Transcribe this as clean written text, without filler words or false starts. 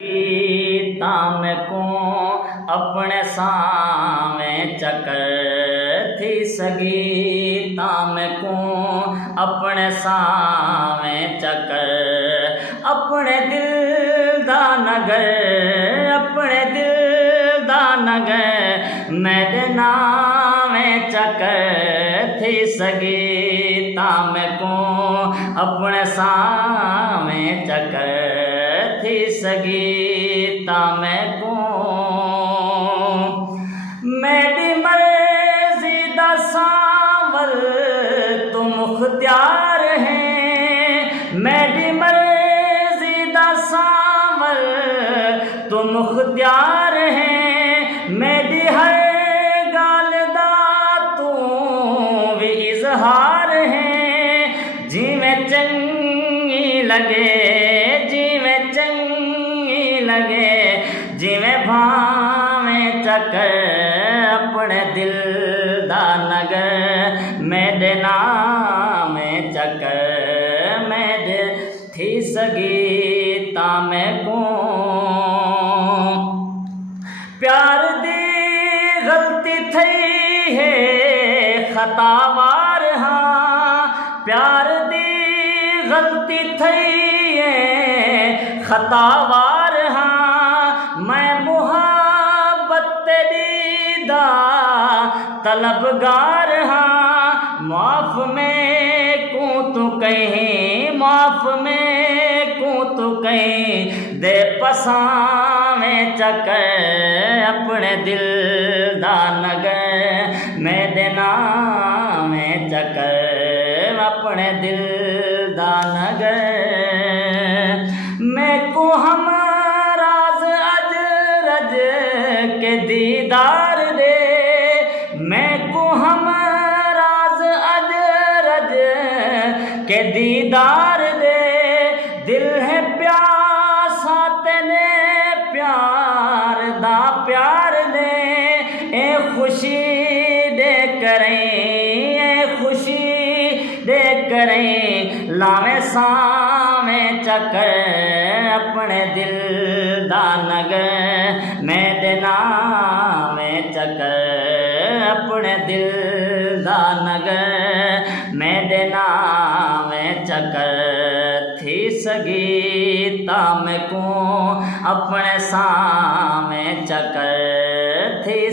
ताम को अपने सामें चकर थी सगी ताम को अपने सामें चकर अपने दिल दा नगर अपने दिल दा नगर मेरे नामें चकर थी सगी ताम को अपने सामें चकर थी सगी ताम को मेरी मर्जी दा सांवल तू मुख्तियार है मेरी मर्जी दा सांवल तू मुख्तियार है मेरी हर गाल दा तू भी इजहार है जिवें चंगी लगे जिवें चंगी लगे जिवें भावें चकर अपने दिल दा नगर मेरे नाम चकर मेरे थी सगी ताम को प्यार दी गलती थई है खतावार हाँ प्यार दी गलती थई है खतावार हाँ मैं मुहब्बत तेरी दा तलबगार हाँ माफ में को तू कहीं माफ में को तू कहीं दे पसावें चकर अपने दिल दा नगर मेरे नाम चकर अपने दिल दा नगर मैं को हम राज अजरज के दीदार दे मैं को हम राज अजरज के दीदार दे दिल है प्यासा तेने प्यार दा प्यार दे ए खुशी दे करें ए खुशी दे करें लावे सावें चकर अपने दिल दा नगर मेरे नाम चकर अपने दिल दा नगर मेरे नाम चकर थी सगी ताम को अपने सामें चकर थी